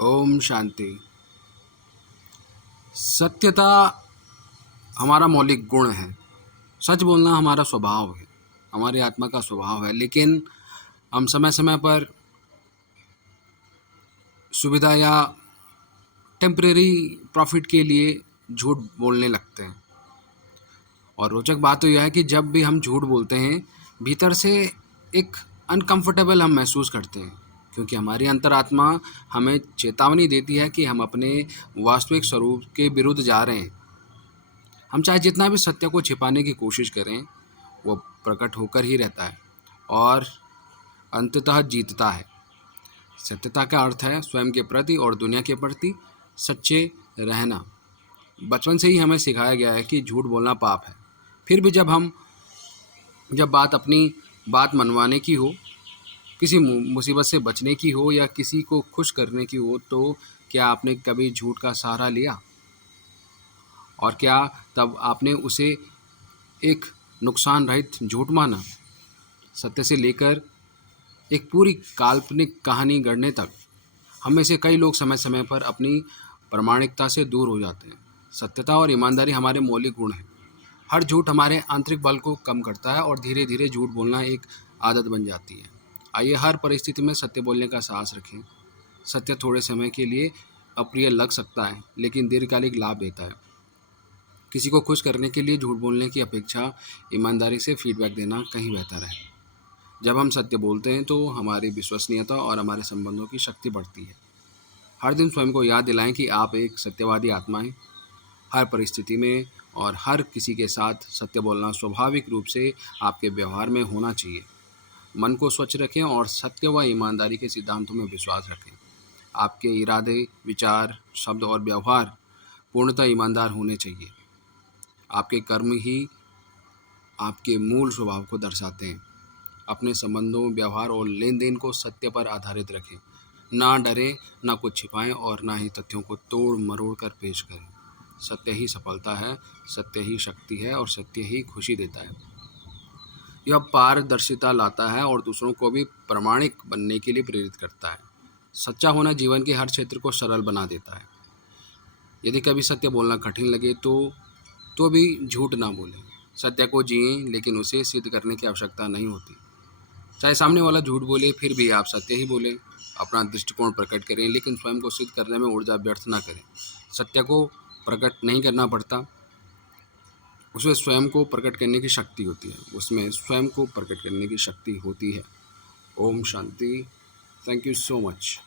ओम शांति। सत्यता हमारा मौलिक गुण है। सच बोलना हमारा स्वभाव है, हमारी आत्मा का स्वभाव है। लेकिन हम समय समय पर सुविधा या टेम्परेरी प्रॉफिट के लिए झूठ बोलने लगते हैं। और रोचक बात तो यह है कि जब भी हम झूठ बोलते हैं, भीतर से एक अनकंफर्टेबल हम महसूस करते हैं, क्योंकि हमारी अंतरात्मा हमें चेतावनी देती है कि हम अपने वास्तविक स्वरूप के विरुद्ध जा रहे हैं। हम चाहे जितना भी सत्य को छिपाने की कोशिश करें, वो प्रकट होकर ही रहता है और अंततः जीतता है। सत्यता का अर्थ है स्वयं के प्रति और दुनिया के प्रति सच्चे रहना। बचपन से ही हमें सिखाया गया है कि झूठ बोलना पाप है। फिर भी जब बात अपनी बात मनवाने की हो, किसी मुसीबत से बचने की हो या किसी को खुश करने की हो, तो क्या आपने कभी झूठ का सहारा लिया? और क्या तब आपने उसे एक नुकसान रहित झूठ माना? सत्य से लेकर एक पूरी काल्पनिक कहानी गढ़ने तक हम में से कई लोग समय समय पर अपनी प्रामाणिकता से दूर हो जाते हैं। सत्यता और ईमानदारी हमारे मौलिक गुण हैं। हर झूठ हमारे आंतरिक बल को कम करता है और धीरे धीरे झूठ बोलना एक आदत बन जाती है। आइए हर परिस्थिति में सत्य बोलने का साहस रखें। सत्य थोड़े समय के लिए अप्रिय लग सकता है, लेकिन दीर्घकालिक लाभ देता है। किसी को खुश करने के लिए झूठ बोलने की अपेक्षा ईमानदारी से फीडबैक देना कहीं बेहतर है। जब हम सत्य बोलते हैं तो हमारी विश्वसनीयता और हमारे संबंधों की शक्ति बढ़ती है। हर दिन स्वयं को याद दिलाएं कि आप एक सत्यवादी आत्मा हैं। हर परिस्थिति में और हर किसी के साथ सत्य बोलना स्वाभाविक रूप से आपके व्यवहार में होना चाहिए। मन को स्वच्छ रखें और सत्य व ईमानदारी के सिद्धांतों में विश्वास रखें। आपके इरादे, विचार, शब्द और व्यवहार पूर्णतः ईमानदार होने चाहिए। आपके कर्म ही आपके मूल स्वभाव को दर्शाते हैं। अपने संबंधों, व्यवहार और लेन देन को सत्य पर आधारित रखें। ना डरें, ना कुछ छिपाएं और ना ही तथ्यों को तोड़ मरोड़ कर पेश करें। सत्य ही सफलता है, सत्य ही शक्ति है और सत्य ही खुशी देता है। यह पारदर्शिता लाता है और दूसरों को भी प्रामाणिक बनने के लिए प्रेरित करता है। सच्चा होना जीवन के हर क्षेत्र को सरल बना देता है। यदि कभी सत्य बोलना कठिन लगे तो भी झूठ ना बोलें। सत्य को जिएं, लेकिन उसे सिद्ध करने की आवश्यकता नहीं होती। चाहे सामने वाला झूठ बोले, फिर भी आप सत्य ही बोलें। अपना दृष्टिकोण प्रकट करें, लेकिन स्वयं को सिद्ध करने में ऊर्जा व्यर्थ ना करें। सत्य को प्रकट नहीं करना पड़ता, उसमें स्वयं को प्रकट करने की शक्ति होती है। उसमें स्वयं को प्रकट करने की शक्ति होती है। Om Shanti. Thank you so much.